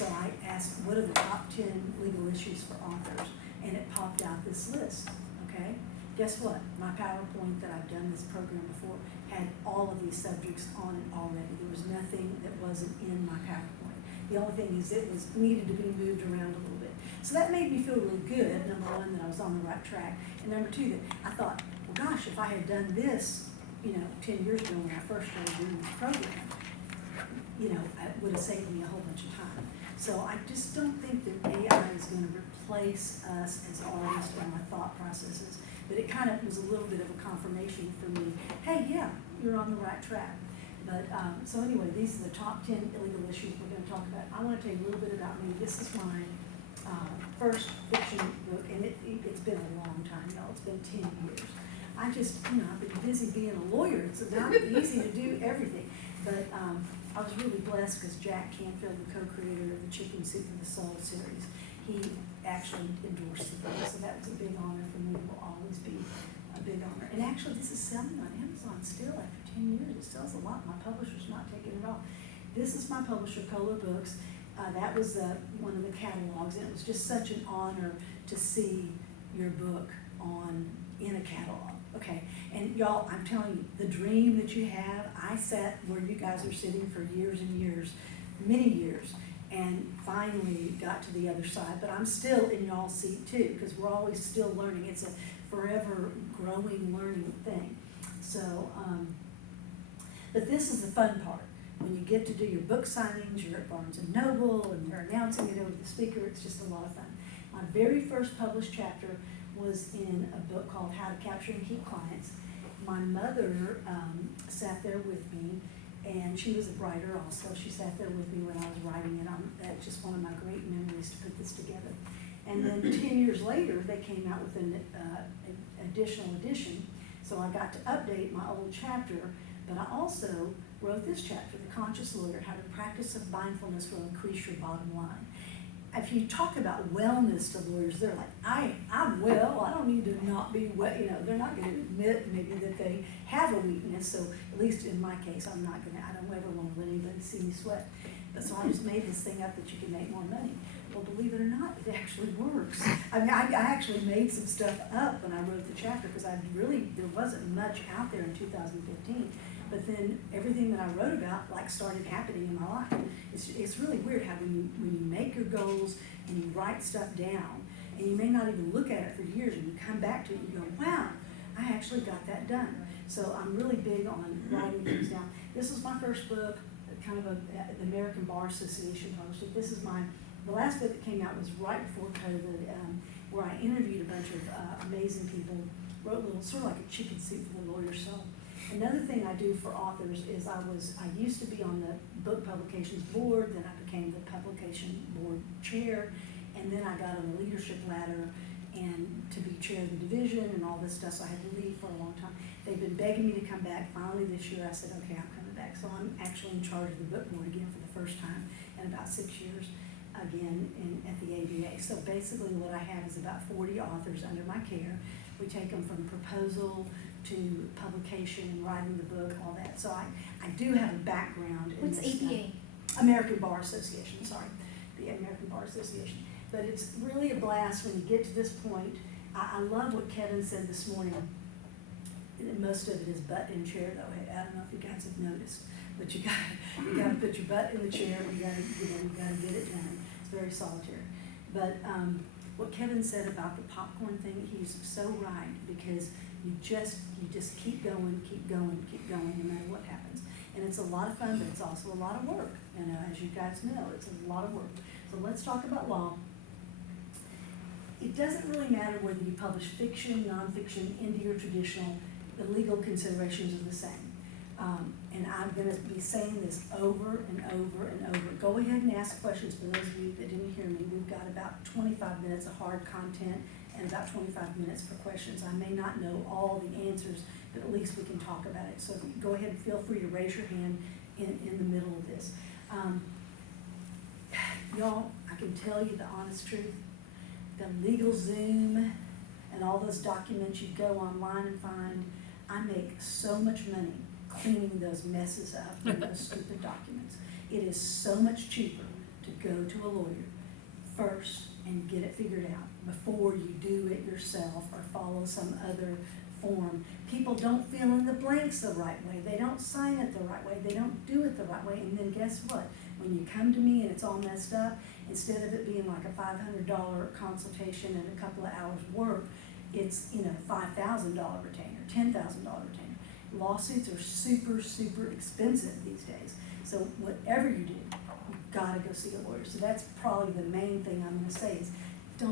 So I asked, what are the top 10 legal issues for authors? And it popped out this list, okay? Guess what? My PowerPoint that I've done this program before had all of these subjects on it already. There was nothing that wasn't in my PowerPoint. The only thing is it was needed to be moved around a little bit. So that made me feel really good, number one, that I was on the right track. And number two, that I thought, well, gosh, if I had done this, 10 years ago when I first started doing this program, it would have saved me a whole bunch of time. So I just don't think that AI is going to replace us as artists or my thought processes. But it kind of was a little bit of a confirmation for me. Hey, yeah, you're on the right track. But so anyway, these are the top 10 illegal issues we're going to talk about. I want to tell you a little bit about me. This is my first fiction book, and it's been a long time, y'all. It's been 10 years. I just, I've been busy being a lawyer. It's not easy to do everything. But I was really blessed because Jack Canfield, the co-creator of the Chicken Soup for the Soul series, he actually endorsed the book. So that was a big honor for me. It will always be a big honor. And actually, this is selling on Amazon still after 10 years. It sells a lot. My publisher's not taking it off. This is my publisher, Kohler Books. That was one of the catalogs, and it was just such an honor to see your book in a catalog. Okay, and y'all, I'm telling you, the dream that you have, I sat where you guys are sitting for years and years, many years, and finally got to the other side. But I'm still in y'all's seat too, because we're always still learning. It's a forever growing, learning thing. So, but this is the fun part. When you get to do your book signings, you're at Barnes & Noble, and they're announcing it over the speaker, it's just a lot of fun. My very first published chapter was in a book called How to Capture and Keep Clients. My mother sat there with me, and she was a writer also. She sat there with me when I was writing it. That's just one of my great memories to put this together. And then 10 years later, they came out with an additional edition. So I got to update my old chapter, but I also wrote this chapter, The Conscious Lawyer, How to Practice of Mindfulness Will Increase Your Bottom Line. If you talk about wellness to lawyers, they're like, I'm well, I don't need to not be well. They're not going to admit maybe that they have a weakness. So at least in my case, I don't ever want to let anybody see me sweat. But so I just made this thing up that you can make more money. Well, believe it or not, it actually works. I mean, I actually made some stuff up when I wrote the chapter because there wasn't much out there in 2015. But then everything that I wrote about started happening in my life. It's really weird how when you make your goals and you write stuff down, and you may not even look at it for years, and you come back to it and you go, wow, I actually got that done. So I'm really big on writing things down. This was my first book, kind of the American Bar Association published it. The last book that came out was right before COVID, where I interviewed a bunch of amazing people, wrote a little, sort of like a chicken soup for the lawyer's soul. Another thing I do for authors is I used to be on the book publications board, then I became the publication board chair, and then I got on the leadership ladder and to be chair of the division and all this stuff, so I had to leave for a long time. They've been begging me to come back. Finally this year I said, okay, I'm coming back. So I'm actually in charge of the book board again for the first time in about 6 years again at the ABA. So basically what I have is about 40 authors under my care. We take them from proposal to publication and writing the book, all that. So I do have a background in What's this ABA? American Bar Association, sorry. The American Bar Association. But it's really a blast when you get to this point. I love what Kevin said this morning. Most of it is butt in chair though. I don't know if you guys have noticed, but you gotta put your butt in the chair. You gotta get it done. It's very solitary. But what Kevin said about the popcorn thing, he's so right, because you just keep going, no matter what happens. And it's a lot of fun, but it's also a lot of work. As you guys know, it's a lot of work. So let's talk about law. It doesn't really matter whether you publish fiction, nonfiction, indie, or traditional. The legal considerations are the same. And I'm going to be saying this over and over and over. Go ahead and ask questions for those of you that didn't hear me. We've got about 25 minutes of hard content and about 25 minutes for questions. I may not know all the answers, but at least we can talk about it. So go ahead and feel free to raise your hand in the middle of this. Y'all, I can tell you the honest truth. The LegalZoom and all those documents you go online and find, I make so much money cleaning those messes up in those stupid documents. It is so much cheaper to go to a lawyer first and get it figured out before you do it yourself or follow some other form. People don't fill in the blanks the right way, they don't sign it the right way, they don't do it the right way, and then guess what? When you come to me and it's all messed up, instead of it being like a $500 consultation and a couple of hours work, it's, you know, $5,000 retainer, $10,000 retainer. Lawsuits are super, super expensive these days. So whatever you do, you've gotta go see a lawyer. So that's probably the main thing I'm gonna say is, I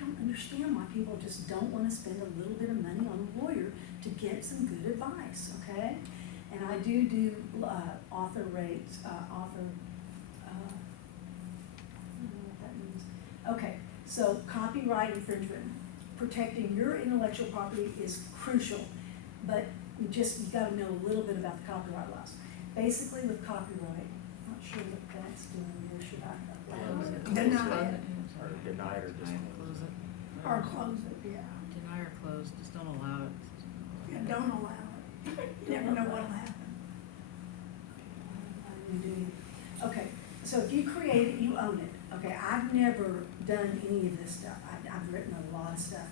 don't understand why people just don't wanna spend a little bit of money on a lawyer to get some good advice, okay? And I do author rates, I don't know what that means. Okay, so copyright infringement, protecting your intellectual property is crucial, but you gotta know a little bit about the copyright laws. Basically with copyright, not sure what that's doing here, should I? Deny it. Or deny it or just. Close it. Or close it, yeah. Deny or close, just don't allow it. Yeah, don't allow it. You never know what'll happen. Okay, so if you create it, you own it. Okay, I've never done any of this stuff. I've written a lot of stuff,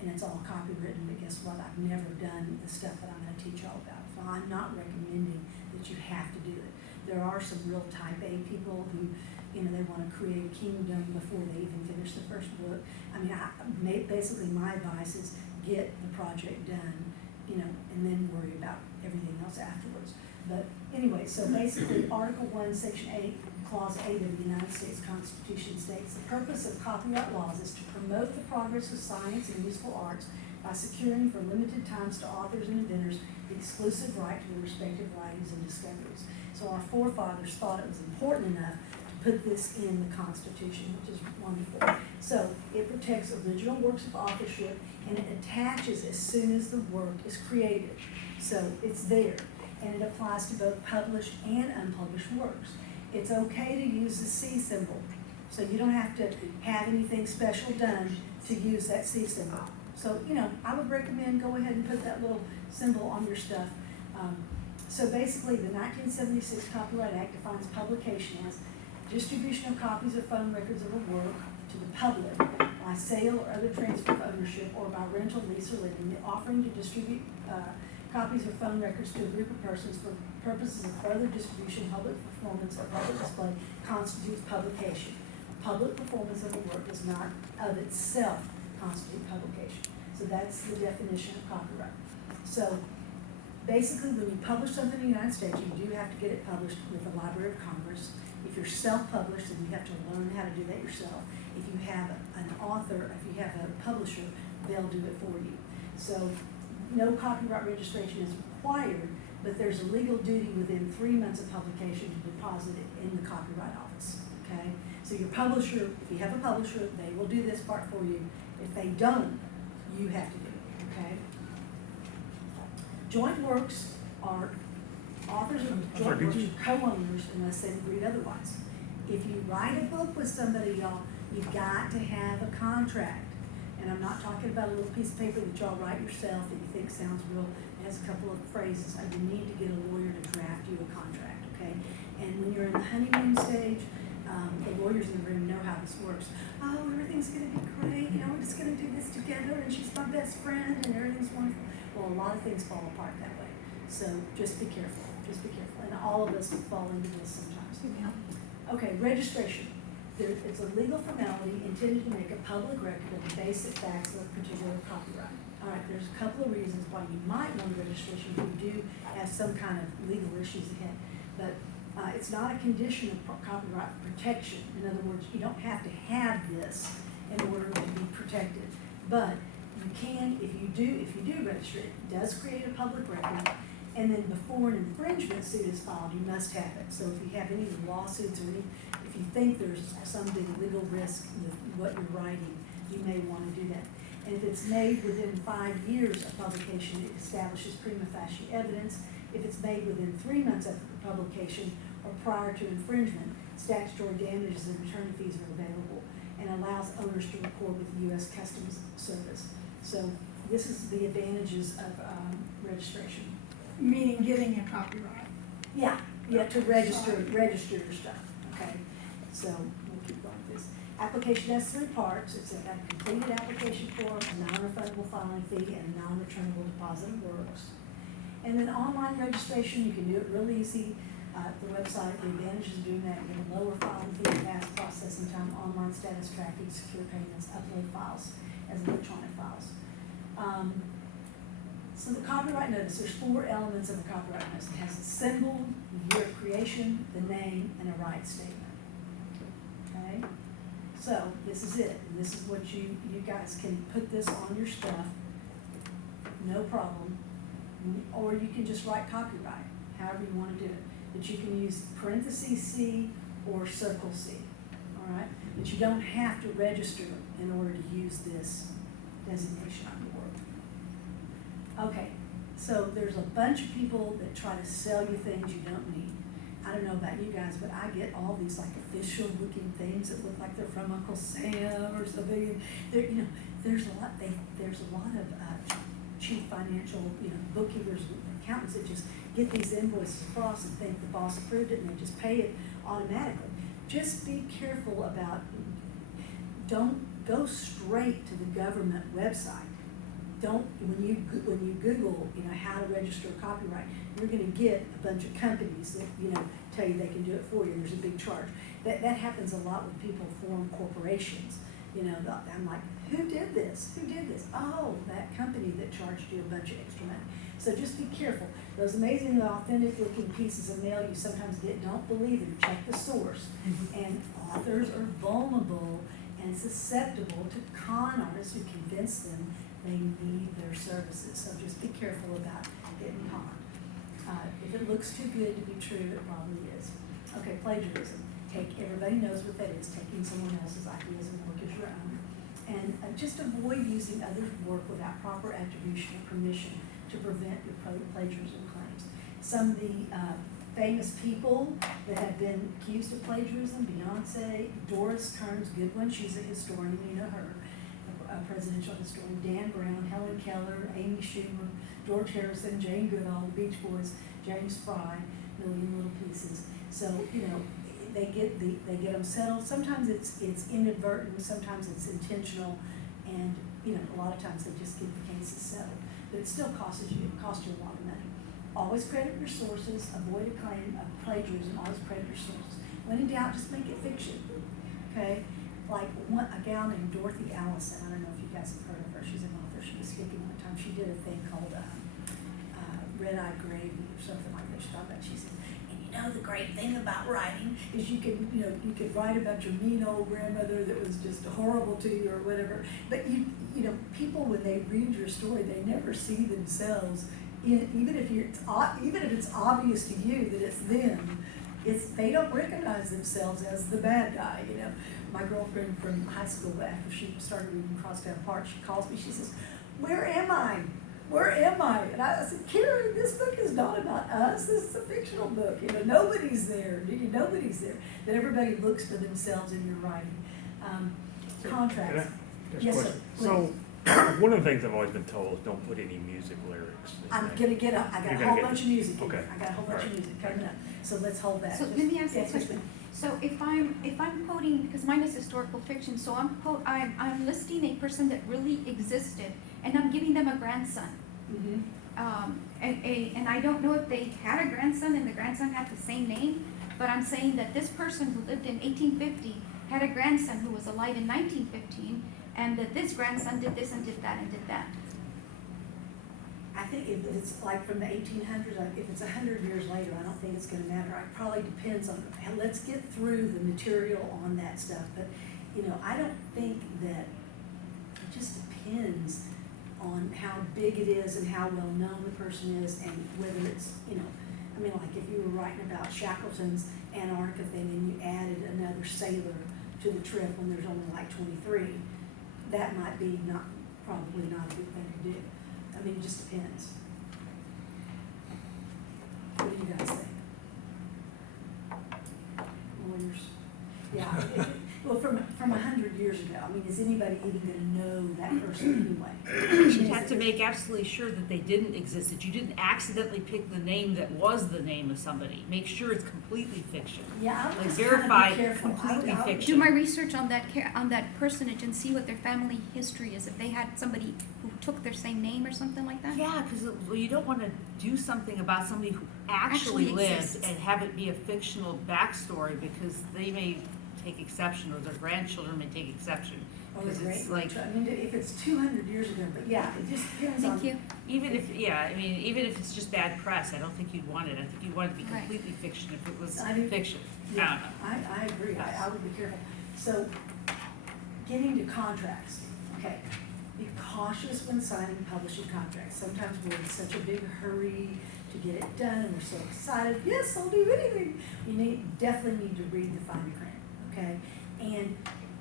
and it's all copywritten, but guess what? I've never done the stuff that I'm gonna teach y'all about. So I'm not recommending that you have to do it. There are some real type A people who, you know, they wanna create a kingdom before they even finish the first book. I mean, basically my advice is get the project done, you know, and then worry about everything else afterwards. But anyway, so basically Article 1, Section 8, Clause 8 of the United States Constitution states, the purpose of copyright laws is to promote the progress of science and useful arts by securing for limited times to authors and inventors the exclusive right to their respective writings and discoveries. So our forefathers thought it was important enough to put this in the Constitution, which is wonderful. So it protects original works of authorship and it attaches as soon as the work is created. So it's there, and it applies to both published and unpublished works. It's okay to use the C symbol, so you don't have to have anything special done to use that C symbol. So, you know, I would recommend go ahead and put that little symbol on your stuff. So basically, the 1976 Copyright Act defines publication as distribution of copies or phone records of a work to the public by sale or other transfer of ownership or by rental, lease, or lending, offering to distribute copies or phone records to a group of persons for purposes of further distribution, public performance, or public display constitutes publication. Public performance of a work does not of itself constitute publication. So that's the definition of copyright. So basically, when you publish something in the United States, you do have to get it published with the Library of Congress. If you're self-published, then you have to learn how to do that yourself. If you have an author, if you have a publisher, they'll do it for you. So no copyright registration is required, but there's a legal duty within 3 months of publication to deposit it in the Copyright Office, okay? So your publisher, if you have a publisher, they will do this part for you. If they don't, you have to do it, okay? Joint works are, authors of joint works are co-owners unless they agreed otherwise. If you write a book with somebody, y'all, you've got to have a contract. And I'm not talking about a little piece of paper that y'all write yourself that you think sounds real, it has a couple of phrases. You need to get a lawyer to draft you a contract, okay? And when you're in the honeymoon stage, the lawyers in the room know how this works. Oh, everything's gonna be great, you know, we're just gonna do this together, and she's my best friend, and everything's wonderful. Well, a lot of things fall apart that way. So just be careful, and all of us fall into this sometimes. Okay, registration. It's a legal formality intended to make a public record of the basic facts of a particular copyright. All right, there's a couple of reasons why you might want a registration if you do have some kind of legal issues ahead. But it's not a condition of copyright protection. In other words, you don't have to have this in order to be protected. But you can, if you do register it, it does create a public record. And then before an infringement suit is filed, you must have it. So if you have any lawsuits or if you think there's some big legal risk with what you're writing, you may want to do that. And if it's made within 5 years of publication, it establishes prima facie evidence. If it's made within 3 months of publication or prior to infringement, statutory damages and attorney fees are available and allows owners to record with the U.S. Customs Service. So this is the advantages of registration. Meaning getting a copyright. Yeah, you have to register your stuff, okay? So we'll keep going with this. Application has 3 parts. It's a completed application form, a non-refundable filing fee, and a non-returnable deposit of works. And then online registration, you can do it real easy. The website, the advantages of doing that, you get a lower filing fee, fast processing time, online status tracking, secure payments, upload files as electronic files. So the copyright notice, there's 4 elements of a copyright notice. It has a symbol, the year of creation, the name, and a rights statement. Okay? So this is it, and this is what you guys can put this on your stuff, no problem. Or you can just write copyright, however you wanna do it. But you can use parentheses C or circle C, all right? But you don't have to register in order to use this designation on your work. Okay, so there's a bunch of people that try to sell you things you don't need. I don't know about you guys, but I get all these like official looking things that look like they're from Uncle Sam or something. And there, you know, there's a lot of chief financial, bookkeepers and accountants that just get these invoices across and think the boss approved it and they just pay it automatically. Just be careful about, don't go straight to the government website. Don't, when you Google, how to register a copyright, you're gonna get a bunch of companies that, tell you they can do it for you, and there's a big charge. That happens a lot when people form corporations. I'm like, who did this? Who did this? Oh, that company that charged you a bunch of extra money. So just be careful. Those amazing, authentic looking pieces of mail you sometimes get, don't believe them, check the source. And authors are vulnerable and susceptible to con artists who convince them they need their services. So just be careful about getting conned. If it looks too good to be true, it probably is. Okay, plagiarism. Everybody knows what that is, taking someone else's ideas and work as your own. And just avoid using others' work without proper attribution or permission to prevent your plagiarism claims. Some of the famous people that have been accused of plagiarism, Beyonce, Doris Kearns Goodwin, she's a historian, you know her, a presidential historian, Dan Brown, Helen Keller, Amy Schumer, George Harrison, Jane Goodall, the Beach Boys, James Fry, Million Little Pieces. So, they get them settled. Sometimes it's inadvertent, sometimes it's intentional, and a lot of times they just get the cases settled. But it still costs you a lot of money. Always credit your sources, avoid a claim of plagiarism, always credit your sources. When in doubt, just make it fiction. Okay? Like a gal named Dorothy Allison, I don't know if you guys have heard of her, she's an author, she was speaking one time, she did a thing called Red Eye Gravy or something like that. She talked about, she said, the great thing about writing is you could write about your mean old grandmother that was just horrible to you or whatever. But people when they read your story, they never see themselves even if it's obvious to you that it's them. They don't recognize themselves as the bad guy. My girlfriend from high school, after she started reading Crosstown Park, she calls me. She says, "Where am I? Where am I?" And I said, "Karen, this book is not about us. This is a fictional book. Nobody's there. Nobody's there." That everybody looks for themselves in your writing. Contracts. Yes, sir. So, one of the things I've always been told is don't put any music lyrics. I got a whole bunch of music. Okay. I got a whole bunch of music coming up. So let's hold that. So let me ask you a Yes, question. So if I'm quoting, because mine is historical fiction, so I'm listing a person that really existed, and I'm giving them a grandson. Mm-hmm. And I don't know if they had a grandson and the grandson had the same name, but I'm saying that this person who lived in 1850 had a grandson who was alive in 1915, and that this grandson did this and did that and did that. I think if it's like from the 1800s, if it's 100 years later, I don't think it's going to matter. It probably depends on, and let's get through the material on that stuff. But, I don't think that, it just depends on how big it is and how well known the person is and whether it's, like if you were writing about Shackleton's Antarctica thing and you added another sailor to the trip when there's only like 23, that might be probably not a good thing to do. It just depends. What do you guys think? Lawyers? Yeah. Well, from 100 years ago, I mean, is anybody even gonna know that person anyway? You'd have to make absolutely sure that they didn't exist, that you didn't accidentally pick the name that was the name of somebody. Make sure it's completely fiction. Yeah, I would Like just verify kind of be careful. completely I would- fiction. Do my research on that personage and see what their family history is, if they had somebody who took their same name or something like that? Yeah, because you don't want to do something about somebody who actually Actually lived exists. and have it be a fictional backstory, because they may take exception, or their grandchildren may take exception. Or Because the it's great, like, I mean, if it's 200 years ago, but yeah, it just depends on. Thank you. even if, yeah, I mean, even if it's just bad press, I don't think you'd want it. I think you'd want it to be Right. completely fiction if it was I do. fiction. I Yeah, don't know. I agree, I would be careful. So, getting to contracts, okay, be cautious when signing publishing contracts. Sometimes we're in such a big hurry to get it done, and we're so excited, yes, I'll do anything. Definitely need to read the fine print, okay? And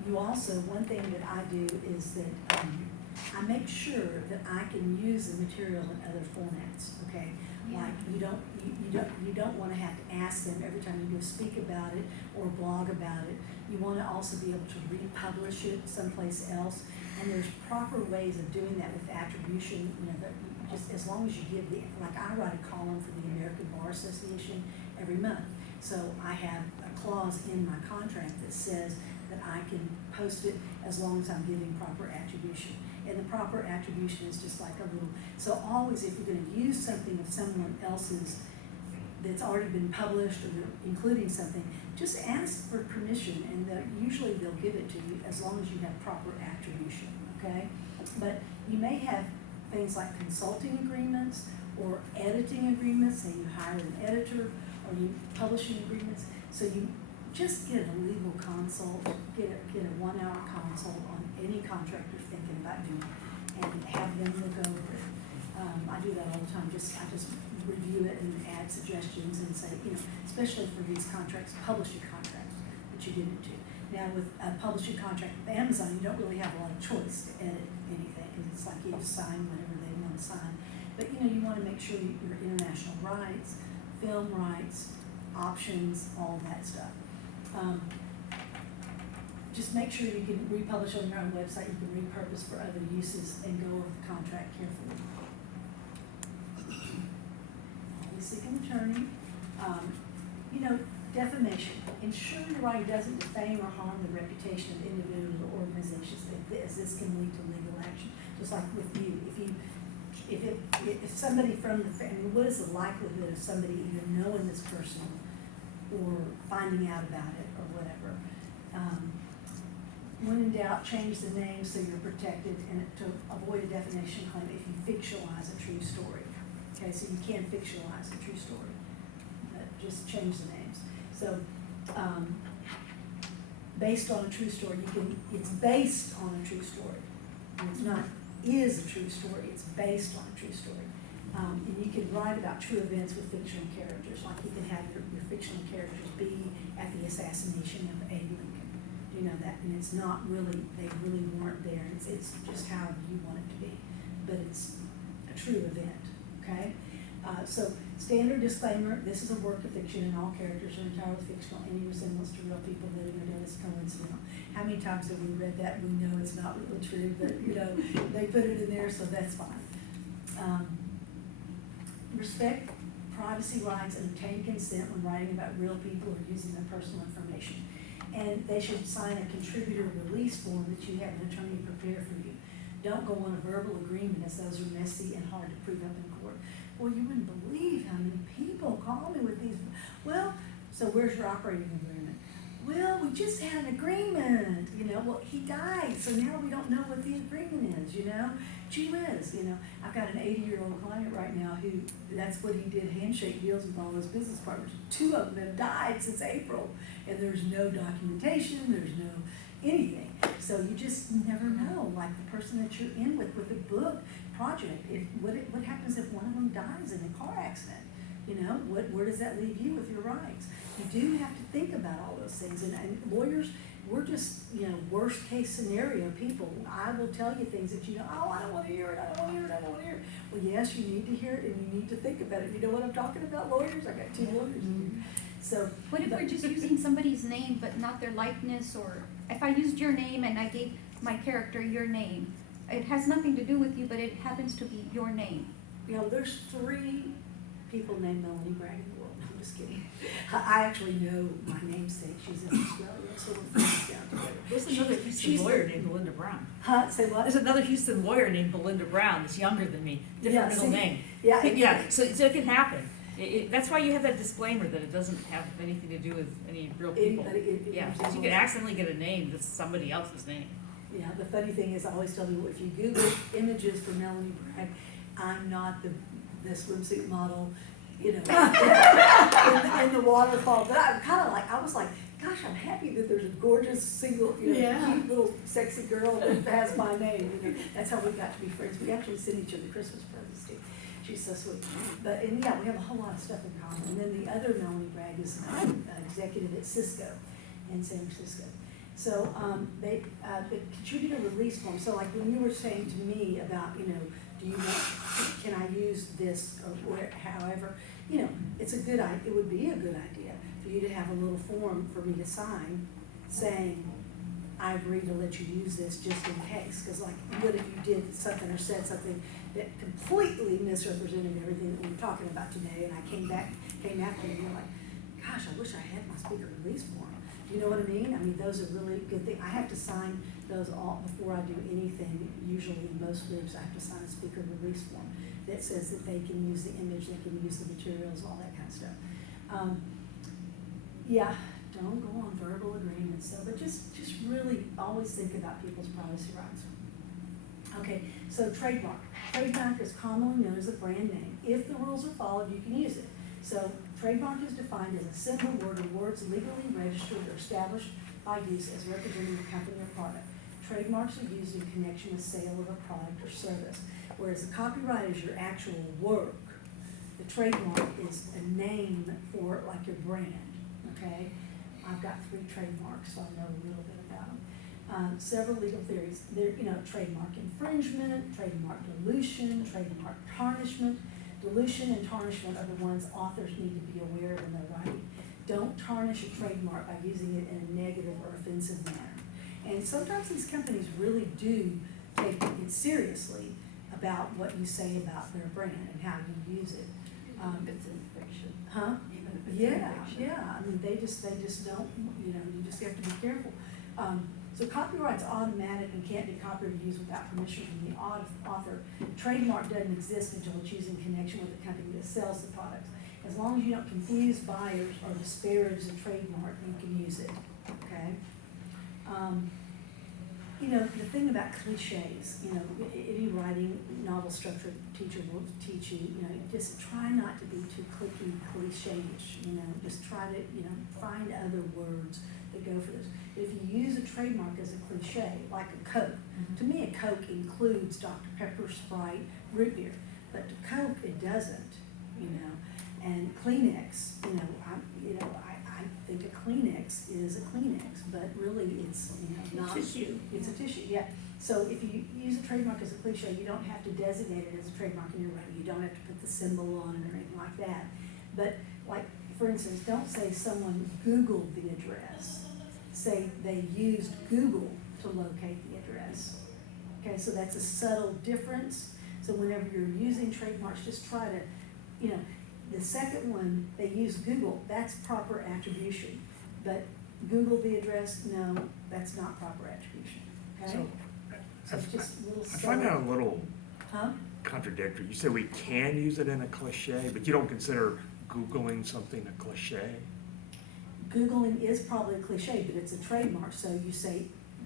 you also, one thing that I do is that, I make sure that I can use the material in other formats, okay? Like, you don't wanna have to ask them every time you go speak about it or blog about it. You wanna also be able to republish it someplace else, and there's proper ways of doing that with attribution, you know, that you just, as long as you give the, like, I write a column for the American Bar Association every month. So I have a clause in my contract that says that I can post it as long as I'm giving proper attribution. And the proper attribution is just like a little, so always if you're gonna use something of someone else's that's already been published, or you're including something, just ask for permission, and usually they'll give it to you as long as you have proper attribution, okay? But you may have things like consulting agreements or editing agreements, say you hire an editor, or you publishing agreements, so you just get a legal consult, get a 1-hour consult on any contract you're thinking about doing, and have them look over it. I do that all the time, I just review it and add suggestions and say, you know, especially for these contracts, publishing contracts that you get into. Now, with a publishing contract with Amazon, you don't really have a lot of choice to edit anything, because it's like you sign whatever they want to sign. But, you know, you want to make sure your international rights, film rights, options, all that stuff. Just make sure you can republish on your own website, you can repurpose for other uses, and go over the contract carefully. Always seek an attorney. You know, defamation. Ensure your writing doesn't defame or harm the reputation of individuals or organizations, as this can lead to legal action. Just like with you, if somebody from the family, what is the likelihood of somebody either knowing this person or finding out about it or whatever? When in doubt, change the name so you're protected, and to avoid a defamation claim if you fictionalize a true story. Okay, so you can fictionalize a true story, but just change the names. So, based on a true story, it's based on a true story. And it's not is a true story, it's based on a true story. And you can write about true events with fictional characters, like you can have your fictional characters be at the assassination of Abe Lincoln. You know that, and it's not really, they really weren't there, it's just how you want it to be, but it's a true event, okay? So, standard disclaimer, this is a work of fiction and all characters are entirely fictional. Any resemblance to real people living or dead is coincidental. How many times have we read that? We know it's not really true, but, you know, they put it in there, so that's fine. Respect privacy rights and obtain consent when writing about real people or using their personal information. And they should sign a contributor release form that you have an attorney prepare for you. Don't go on a verbal agreement, as those are messy and hard to prove up in court. Well, you wouldn't believe how many people call me with these, well, so where's your operating agreement? Well, we just had an agreement, you know, well, he died, so now we don't know what the agreement is, you know? Gee whiz, you know, I've got an 80-year-old client right now who, that's what he did, handshake deals with all his business partners. 2 of them have died since April, and there's no documentation, there's no anything. So you just never know, like the person that you're in with a book project, what happens if one of them dies in a car accident? You know, where does that leave you with your rights? You do have to think about all those things, and lawyers, we're just, you know, worst case scenario people. I will tell you things that you know, oh, I don't want to hear it, I don't want to hear it, I don't want to hear it. Well, yes, you need to hear it, and you need to think about it. You know what I'm talking about, lawyers? I got 2 lawyers in here. So. What if we're just using somebody's name but not their likeness, or if I used your name and I gave my character your name? It has nothing to do with you, but it happens to be your name. You know, there's 3 people named Melanie Bragg in the world. I'm just kidding. I actually know my namesake. She's in Australia, so we're friends down together. There's another she's Houston lawyer the- named Belinda Brown. Huh? Say what? There's another Houston lawyer named Belinda Brown that's younger than me, different Yeah, middle see? name. Yeah. Yeah, so it can happen. That's why you have that disclaimer that it doesn't have anything to do with any real people. Yeah, because you can accidentally get a name that's somebody else's name. Yeah, the funny thing is, I always tell people, if you Google images for Melanie Bragg, I'm not the swimsuit model, you know, in the waterfall, but I'm kind of like, I was like, gosh, I'm happy that there's a gorgeous, single, you know, Yeah. cute little sexy girl that has my name, you know, that's how we got to be friends. We actually send each other Christmas presents too. She's so sweet. But, and yeah, we have a whole lot of stuff in common. And then the other Melanie Bragg is an executive at Cisco in San Francisco. So, they contributor release form, so like when you were saying to me about, you know, do you want, can I use this or where, however, you know, it's a good it would be a good idea for you to have a little form for me to sign saying, I agree to let you use this just in case, because like, what if you did something or said something that completely misrepresented everything that we were talking about today, and I came after you, and you're like, gosh, I wish I had my speaker release form. Do you know what I mean? I mean, those are really good things. I have to sign those all before I do anything. Usually in most groups, I have to sign a speaker release form that says that they can use the image, they can use the materials, all that kind of stuff. Yeah, don't go on verbal agreements, so, but just really always think about people's privacy rights. Okay, so trademark. Trademark is commonly known as a brand name. If the rules are followed, you can use it. So trademark is defined as a simple word or words legally registered or established by use as representing the company or product. Trademarks are used in connection with sale of a product or service, whereas the copyright is your actual work. The trademark is a name for like your brand, okay? I've got 3 trademarks, so I know a little bit about them. Several legal theories, there, you know, trademark infringement, trademark dilution, trademark tarnishment. Dilution and tarnishment are the ones authors need to be aware of in their writing. Don't tarnish a trademark by using it in a negative or offensive manner. And sometimes these companies really do take it seriously about what you say about their brand and how you use it. If it's infection. Huh? Even if it's Yeah, infection. yeah, I mean, they just don't, you know, you just have to be careful. So copyright's automatic and can't be copied or used without permission from the author. Trademark doesn't exist until it's used in connection with the company that sells the product. As long as you don't confuse buyers or disparage the trademark, you can use it, okay? You know, the thing about cliches, you know, any writing novel structure teacher will teach you, you know, just try not to be too clicky, cliche-ish, you know, just try to, you know, find other words that go for this. If you use a trademark as a cliche, like a Coke, to me a Coke includes Dr. Pepper, Sprite, root beer, but to Coke it doesn't, you know. And Kleenex, you know, I think a Kleenex is a Kleenex, but really it's, you know, not. Tissue. It's a tissue, yeah. So if you use a trademark as a cliche, you don't have to designate it as a trademark in your writing. You don't have to put the symbol on it or anything like that. But like, for instance, don't say someone Googled the address. Say they used Google to locate the address. Okay, so that's a subtle difference. So whenever you're using trademarks, just try to, you know, the second one, they use Google, that's proper attribution. But Google the address, no, that's not proper attribution, okay? So it's just a little I find that subtle. a little Huh? contradictory. You say we can use it in a cliche, but you don't consider Googling something a cliche? Googling is probably a cliche, but it's a trademark, so you say,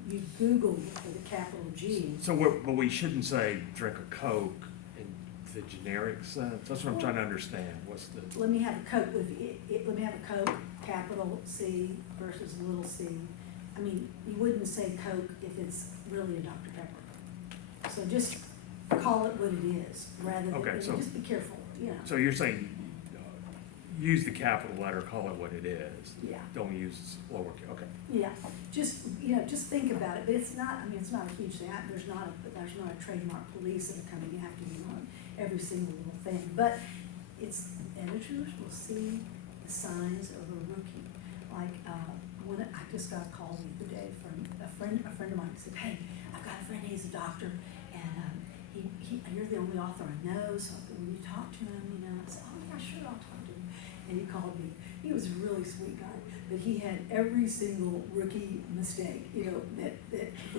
you Google with a capital G. So but we shouldn't say drink a Coke in the generic sense? That's what I'm trying to understand. What's the, Let me have a Coke with let me have a Coke, capital C versus little c. I mean, you wouldn't say Coke if it's really a Dr. Pepper. So just call it what it is, rather than, Okay, and so- just be careful, you know. so you're saying, use the capital letter, call it what it is? Yeah. Don't use lowercase, okay. Yeah, just, you know, just think about it, but it's not, I mean, it's not a huge thing, there's not a trademark police that are coming after you on every single little thing, but it's, editors will see the signs of a rookie. Like, when I just got a call the other day from a friend of mine said, hey, I've got a friend, he's a doctor, and you're the only author I know, so will you talk to him, you know? I said, oh yeah, sure, I'll talk to him. And he called me. He was a really sweet guy, but he had every single rookie mistake, you know,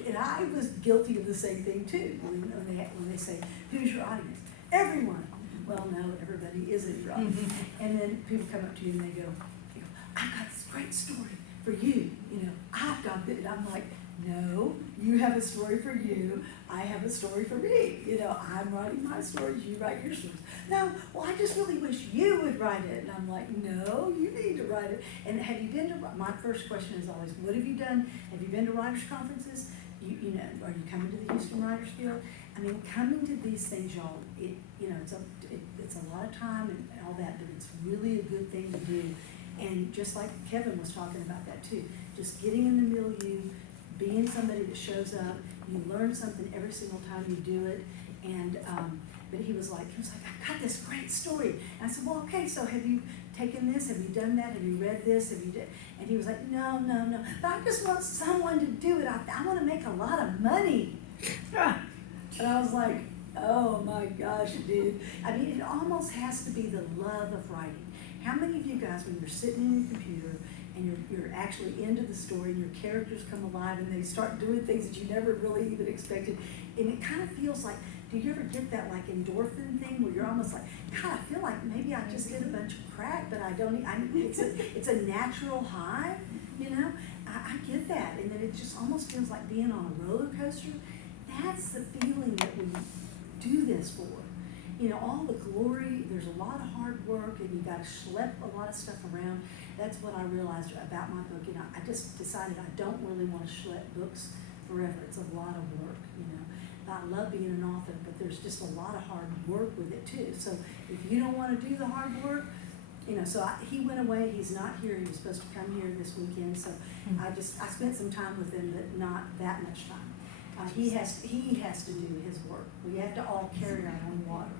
and I was guilty of the same thing too. When they say, who's your audience? Everyone. Well, no, everybody isn't your audience. And then people come up to you and they go, I've got this great story for you, you know, I've got it. And I'm like, no, you have a story for you, I have a story for me. You know, I'm writing my stories, you write your stories. No, well, I just really wish you would write it. And I'm like, no, you need to write it. And have you been to, my first question is always, what have you done? Have you been to writers' conferences? You know, are you coming to the Houston Writers Guild? I mean, coming to these things, y'all, you know, it's a lot of time and all that, but it's really a good thing to do. And just like Kevin was talking about that too, just getting in the milieu, being somebody that shows up, you learn something every single time you do it. And but he was like, I got this great story. And I said, well, okay, so have you taken this? Have you done that? Have you read this? Have you done? And he was like, no. But I just want someone to do it. I want to make a lot of money. And I was like, oh my gosh, dude. I mean, it almost has to be the love of writing. How many of you guys, when you're sitting in your computer and you're actually into the story and your characters come alive and they start doing things that you never really even expected, and it kind of feels like, do you ever get that like endorphin thing where you're almost like, God, I feel like maybe I just did a bunch of crack, but I don't, it's a natural high, you know? I get that, and then it just almost feels like being on a roller coaster. That's the feeling that we do this for. You know, all the glory, there's a lot of hard work, and you gotta schlep a lot of stuff around. That's what I realized about my book. You know, I just decided I don't really want to schlep books forever. It's a lot of work, you know. I love being an author, but there's just a lot of hard work with it too. So if you don't want to do the hard work, you know, so he went away, he's not here, he was supposed to come here this weekend, so I spent some time with him, but not that much time. He has to do his work. We have to all carry our own water.